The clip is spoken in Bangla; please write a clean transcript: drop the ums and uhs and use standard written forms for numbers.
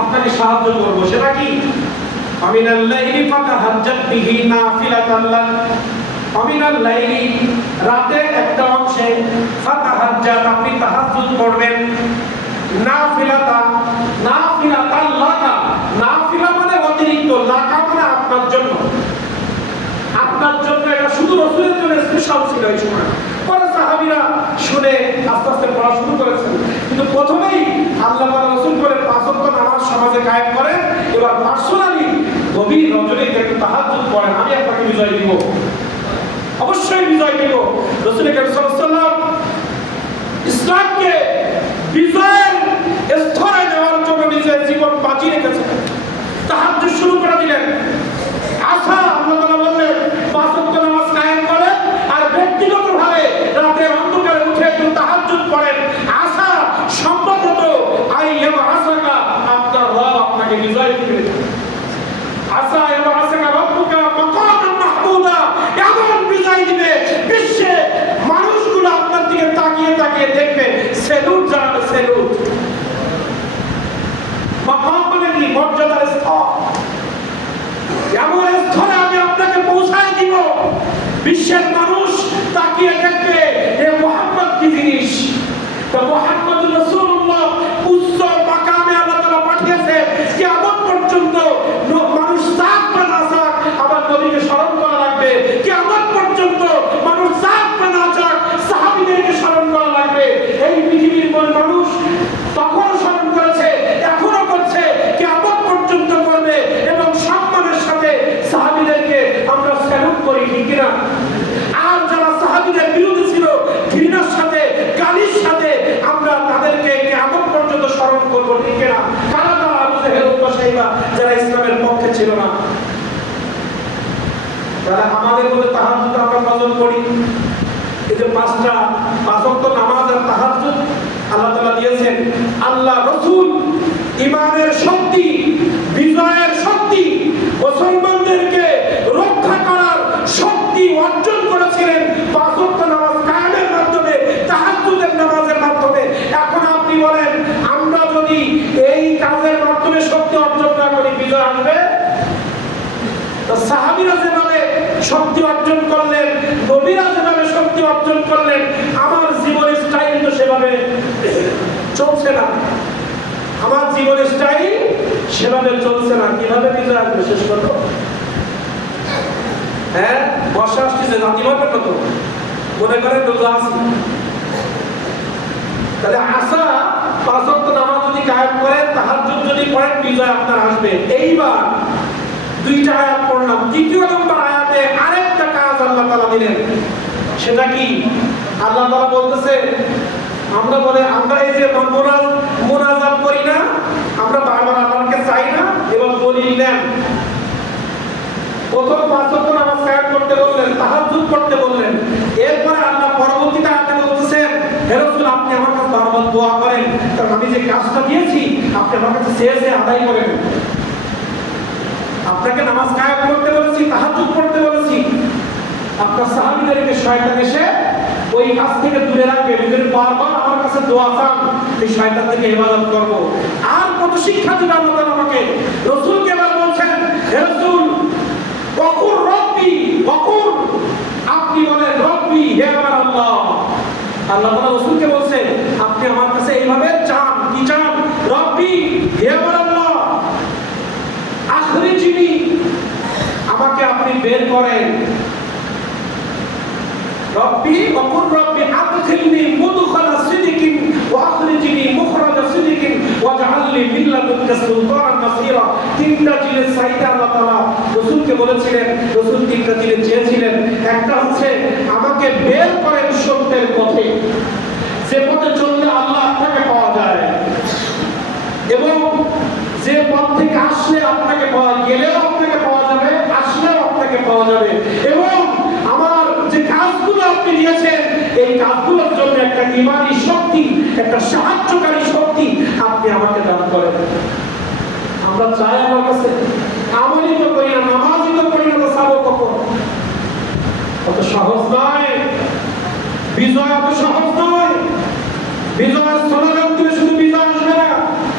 আপনাকে সাহায্য করব। সেটা কি? আমিনাল লাইলি ফাতাহাজ্জাত বিহি নাফিলাতান লাক। আমিনাল লাইলি, রাতের একটা অংশে, ফাতাহাজ্জাত, আপনি তাহাজ্জুদ পড়বেন, নাফিলাতান লাক। নাফিলা মানে অতিরিক্ত, লাকা মানে আপনার জন্য। আপনার জন্য, এটা শুধু রাসূলের জন্য স্পেশাল ছিল এই সময়। পরে সাহাবীরা শুনে আস্তে আস্তে পড়া শুরু করেছেন, কিন্তু প্রথমেই আল্লাহ ওয়া রাসূল করে 5 ওয়াক্ত নামাজ সমাজে কায়েম করেন। এবার পার্সোনালি গভীর রজনীতে একটু তাহাজ্জুদ পড়েন, আমি আপনাকে বিজয় দিব, অবশ্যই বিজয় দিব। রাসূল কারীম সাল্লাল্লাহু আলাইহি ওয়াসাল্লাম ইসলামকে বিজয়ের স্তরে নেওয়ার জন্য নিজের জীবন বাজি রেখেছেন। তাহাজ্জুদ শুরু করে দিলেন। আশা আল্লাহ তাআলা বললেন 5 ওয়াক্ত নামাজ কায়েম করেন আর ব্যক্তিগতভাবে রাতের অন্ধকারে উঠে একটু তাহাজ্জুদ পড়েন। আশা সম্ভবত আইয়াবা আসাকা, আপনার রব আপনাকে বিজয় দিবেন। আশা আইয়াবা আসাকা রব্বুকা মাকামান মাহমুদা, এমন বিজয় দিবে বিশ্বে মানুষগুলো আপনার দিকে তাকিয়ে তাকিয়ে দেখবে, সেলুট জানাবে, সেলুট। মাকাম মানে কি? মর্যাদার স্তর। এমন স্তরে আমি আপনাকে পৌঁছায় দিব, বিশ্বের মানুষ তাকিয়ে দেখবে এ মুহাম্মদ কি জিনিস। তো মুহাম্মদ রাসূলুল্লাহ উচ্চ মাকামে আল্লাহ তাআলা পাঠিয়েছে, কিয়ামত পর্যন্ত মানুষ সাত বা না সাত আমার নবীকে স্মরণ করা লাগবে। কিয়ামত পর্যন্ত মানুষ সাত বা না সাত সাহাবীদেরকে স্মরণ করা লাগবে। এই পৃথিবীর মানুষ তখন স্মরণ করেছে, এখনো করছে, কিয়ামত পর্যন্ত করবে, এবং সম্মানের সাথে সাহাবীদেরকে আমরা স্যালুট করি, ঠিক কিনা? আর যারা সাহাবীদের বিরোধী ছিল, ঘৃণার সাথে, গালির সাথে আমরা তাদেরকে কিয়ামত পর্যন্ত স্মরণ করব, ঠিক কিনা? কারা তারা? আবু জেহেল, উতবা, শাইবা, যারা ইসলামের পক্ষে ছিল না। তাহলে আমাদের মধ্যে তাহাজ্জুদ আমরা কজন করি? এই যে 5 ওয়াক্ত নামাজ আর তাহাজ্জুদ আল্লাহ তাআলা দিয়েছেন। আল্লাহ রাসূল ঈমানের শক্তি, বিজয়ের শক্তি, মুসলমানদেরকে রক্ষা করার শক্তি অর্জন করেছিলেন 5 ওয়াক্ত নামাজ কায়েমের মাধ্যমে, তাহাজ্জুদের নামাজের মাধ্যমে। এখন আপনি বলেন, আমরা যদি এই কাজের মাধ্যমে শক্তি অর্জন না করি, বিজয় আসবে? তো সাহাবীরা যেভাবে শক্তি অর্জন করলেন, নবীরা যেভাবে শক্তি অর্জন করলেন, আমার জীবনের স্টাইল তো সেভাবে চলছে না। আমার জীবনের স্টাইল সেভাবে চলছে না। কিভাবে বিজয় আসবে? শেষ করবো। হ্যাঁ, বর্ষা আসতেছে, জাতি পারবে কত? মনে করেন রোজা আছে, তাহলে আশা 5 ওয়াক্ত নামাজ যদি কায়েম করেন, তাহাজ্জুদ যদি পড়েন, বিজয় আপনার আসবে। এইবার 2টা আয়াত পড়লাম, 3য় নম্বর আয়াতে আরেকটা কাজ আল্লাহ তাআলা দিলেন। সেটা কি? আল্লাহ তাআলা বলতেছে, আমরা এই যে মুনাজাত করি না, আমরা বারবার আল্লাহকে চাই না, এবং দলিল দেন। প্রথম 5 ওয়াক্ত নামাজ কায়েম করতে বললেন, তাহাজ্জুদ করতে বললেন। এরপরে আল্লাহ পরবর্তীতে আয়াতে বলতেছেন, হে রাসূল, আপনি আমার কাছে বারবার দোয়া করেন, কারণ আমি যে কাজটা দিয়েছি আপনি আমার কাছে চেয়ে আদায় করেন। আপনাকে নামাজ কায়েম করতে বলেছি, তাহাজ্জুদ পড়তে বলেছি, আপনার সাহাবীদেরকে শয়তান এসে ওই কাজ থেকে দূরে রাখবে। নিজের বারবার আমার কাছে দোয়া চান, এই শয়তান থেকে ইবাদত করব। আর কত শিক্ষা দিলেন আল্লাহ তাআলা আমাকে। রাসূলকে এবার বলছেন, হে রাসূল, ওয়াকুর রব্বি, ওয়াকুর, আপনি বলেন রব্বি, হে আমার আল্লাহ। আল্লাহ তাআলা রাসূলকে বলছেন, আপনি আমার কাছে এইভাবে চান। কি চান? রব্বি, হে আমার আল্লাহ, আখরিজনি, আমাকে আপনি বের করেন। রব্বি, ওয়াকুর রব্বি আদখিলনি মুদখালা সিদকিন ওয়া আখরিজনি মুখরাজা সিদকিন ওয়াজআলনি মিন লাদুনকা সুলতানান নাসীরা। 3টা জিনিস চাইতে আল্লাহ তাআলা রাসূলকে বলেছিলেন। রাসূল 3টা জিনিস চেয়েছিলেন। একটা হচ্ছে, আমাকে বের করেন সত্যের পথে, যে পথে চললে আল্লাহ আপনাকে পাওয়া যায়, এবং যে পথ থেকে আসলে আপনাকে পাওয়া, গেলেও আপনাকে পাওয়া যাবে, আসলেও আপনাকে পাওয়া যাবে, এবং আমার যে কাজগুলো আপনি দিয়েছেন, এই কাজগুলোর জন্য একটা ঈমানী শক্তি, একটা সাহায্যকারী শক্তি আপনি আমাকে দান করেন। আমরা চাই আমার কাছে, আমলই তো করি না, নামাজই তো করি না, তো চাবো কখন? অত সহজ নয়, বিজয় অত সহজ নয়। বিজয়ের স্লোগান